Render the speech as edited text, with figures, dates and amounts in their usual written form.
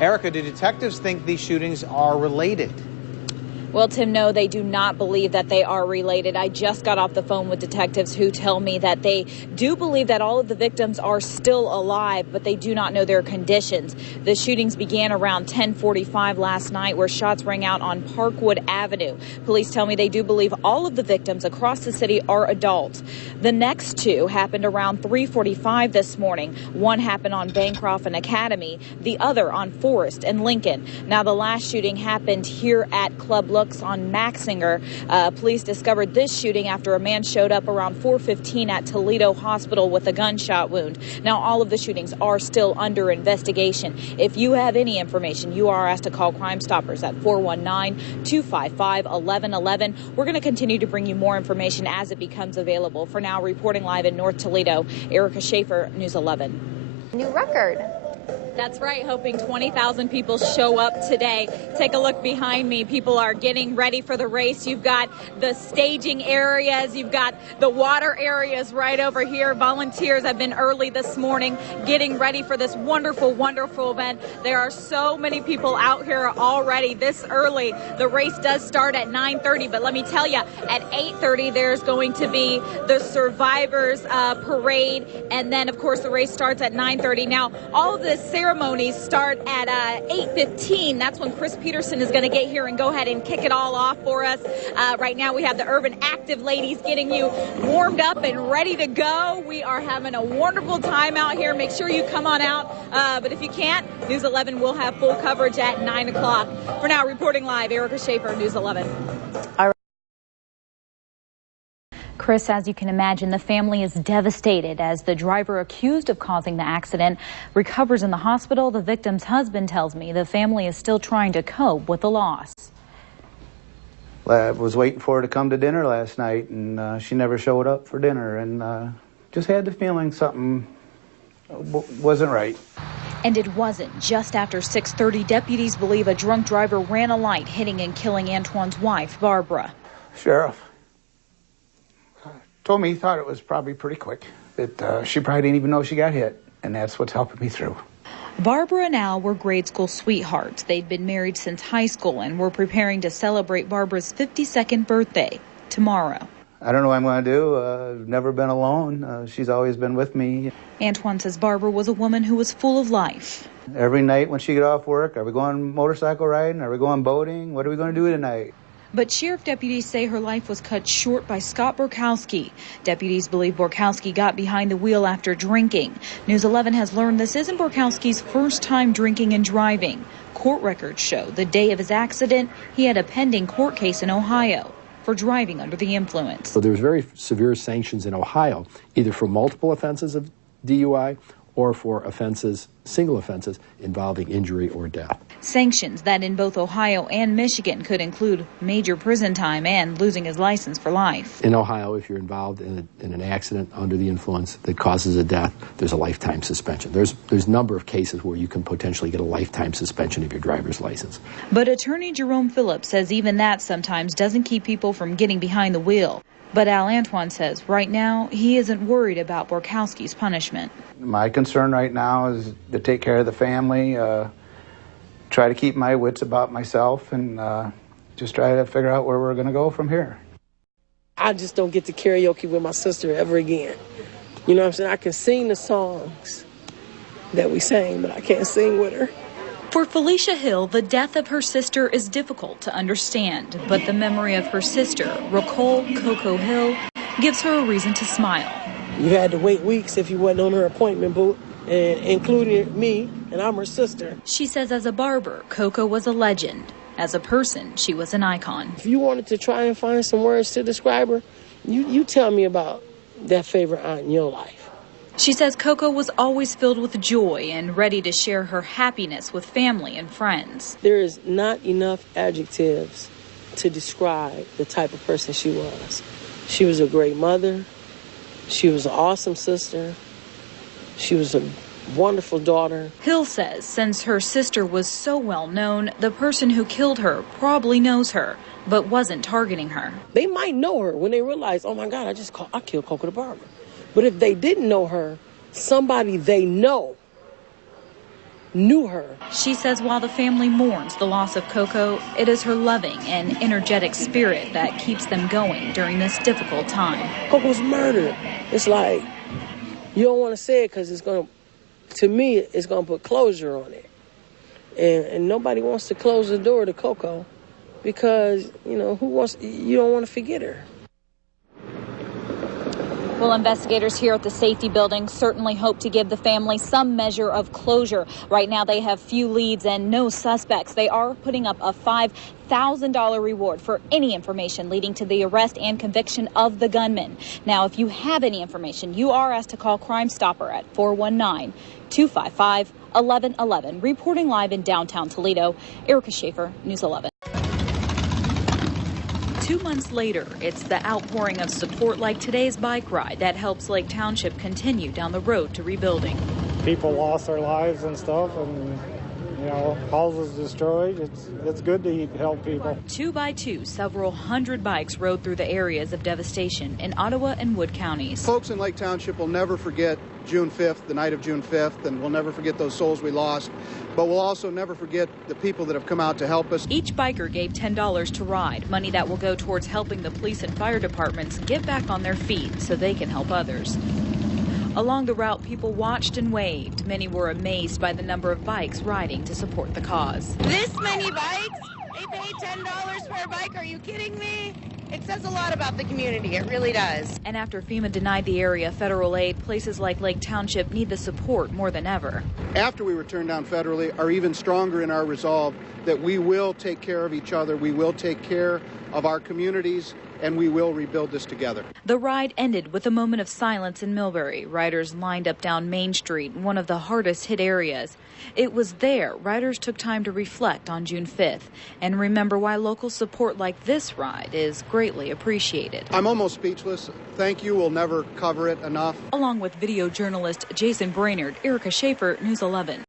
Erica, do detectives think these shootings are related? Well, Tim, no, they do not believe that they are related. I just got off the phone with detectives who tell me that they do believe that all of the victims are still alive, but they do not know their conditions. The shootings began around 10:45 last night, where shots rang out on Parkwood Avenue. Police tell me they do believe all of the victims across the city are adults. The next two happened around 3:45 this morning. One happened on Bancroft and Academy, the other on Forest and Lincoln. Now, the last shooting happened here at Club Looks on Maxinger. Police discovered this shooting after a man showed up around 4:15 at Toledo Hospital with a gunshot wound. Now, all of the shootings are still under investigation. If you have any information, you are asked to call Crime Stoppers at 419-255-1111. We're going to continue to bring you more information as it becomes available. For now, reporting live in North Toledo, Erica Schaefer, News 11. New record. That's right, hoping 20,000 people show up today. Take a look behind me. People are getting ready for the race. You've got the staging areas. You've got the water areas right over here. Volunteers have been early this morning getting ready for this wonderful, wonderful event. There are so many people out here already this early. The race does start at 9:30, but let me tell you, at 8:30 there's going to be the Survivors Parade, and then, of course, the race starts at 9:30. Now, all of the ceremonies start at 8:15. That's when Chris Peterson is going to get here and go ahead and kick it all off for us. Right now we have the Urban Active ladies getting you warmed up and ready to go. We are having a wonderful time out here. Make sure you come on out. But if you can't, News 11 will have full coverage at 9 o'clock. For now, reporting live, Erica Schaefer, News 11. Chris, as you can imagine, the family is devastated as the driver accused of causing the accident recovers in the hospital. The victim's husband tells me the family is still trying to cope with the loss. I was waiting for her to come to dinner last night, and she never showed up for dinner, and just had the feeling something wasn't right. And it wasn't. Just after 6:30, deputies believe a drunk driver ran a light, hitting and killing Antoine's wife, Barbara. Sheriff told me he thought it was probably pretty quick, that she probably didn't even know she got hit, and that's what's helping me through. Barbara and Al were grade school sweethearts. They'd been married since high school and were preparing to celebrate Barbara's 52nd birthday tomorrow. I don't know what I'm going to do. I've never been alone. She's always been with me. Antoine says Barbara was a woman who was full of life. Every night when she get off work, are we going motorcycle riding? Are we going boating? What are we going to do tonight? But sheriff deputies say her life was cut short by Scott Borkowski. Deputies believe Borkowski got behind the wheel after drinking. News 11 has learned this isn't Borkowski's first time drinking and driving. Court records show the day of his accident, he had a pending court case in Ohio for driving under the influence. So there's very severe sanctions in Ohio, either for multiple offenses of DUI or for offenses, single offenses, involving injury or death. Sanctions that in both Ohio and Michigan could include major prison time and losing his license for life. In Ohio, if you're involved in an accident under the influence that causes a death, there's a lifetime suspension. There's a number of cases where you can potentially get a lifetime suspension of your driver's license. But attorney Jerome Phillips says even that sometimes doesn't keep people from getting behind the wheel. But Al Antoine says right now he isn't worried about Borkowski's punishment. My concern right now is to take care of the family, try to keep my wits about myself, and just try to figure out where we're going to go from here. I just don't get to karaoke with my sister ever again. You know what I'm saying? I can sing the songs that we sang, but I can't sing with her. For Felicia Hill, the death of her sister is difficult to understand, but the memory of her sister, Racole Coco Hill, gives her a reason to smile. You had to wait weeks if you wasn't on her appointment book, and including me, and I'm her sister. She says as a barber, Coco was a legend. As a person, she was an icon. If you wanted to try and find some words to describe her, you tell me about that favorite aunt in your life. She says Coco was always filled with joy and ready to share her happiness with family and friends. There is not enough adjectives to describe the type of person she was. She was a great mother. She was an awesome sister. She was a wonderful daughter. Hill says since her sister was so well known, the person who killed her probably knows her, but wasn't targeting her. They might know her when they realize, oh my God, I killed Coco the barber. But if they didn't know her, somebody they know knew her. She says while the family mourns the loss of Coco, it is her loving and energetic spirit that keeps them going during this difficult time. Coco's murdered. It's like, you don't want to say it because it's going to me, it's going to put closure on it. And nobody wants to close the door to Coco because, you don't want to forget her. Well, investigators here at the safety building certainly hope to give the family some measure of closure. Right now, they have few leads and no suspects. They are putting up a $5,000 reward for any information leading to the arrest and conviction of the gunman. Now, if you have any information, you are asked to call Crime Stopper at 419-255-1111. Reporting live in downtown Toledo, Erica Schaefer, News 11. 2 months later, it's the outpouring of support like today's bike ride that helps Lake Township continue down the road to rebuilding. People lost their lives and stuff, and houses destroyed. It's good to help people. 2 by 2, several hundred bikes rode through the areas of devastation in Ottawa and Wood counties. Folks in Lake Township will never forget June 5th, the night of June 5th, and we'll never forget those souls we lost. But we'll also never forget the people that have come out to help us. Each biker gave $10 to ride, money that will go towards helping the police and fire departments get back on their feet so they can help others. Along the route, people watched and waved. Many were amazed by the number of bikes riding to support the cause. This many bikes? They pay $10 for a bike? Are you kidding me? It says a lot about the community. It really does. And after FEMA denied the area federal aid, places like Lake Township need the support more than ever. After we were turned down federally, are even stronger in our resolve that we will take care of each other, we will take care of our communities, and we will rebuild this together. The ride ended with a moment of silence in Millbury. Riders lined up down Main Street, one of the hardest hit areas. It was there riders took time to reflect on June 5th and remember why local support like this ride is greatly appreciated. I'm almost speechless. Thank you. We'll never cover it enough. Along with video journalist Jason Brainerd, Erica Schaefer, News 11.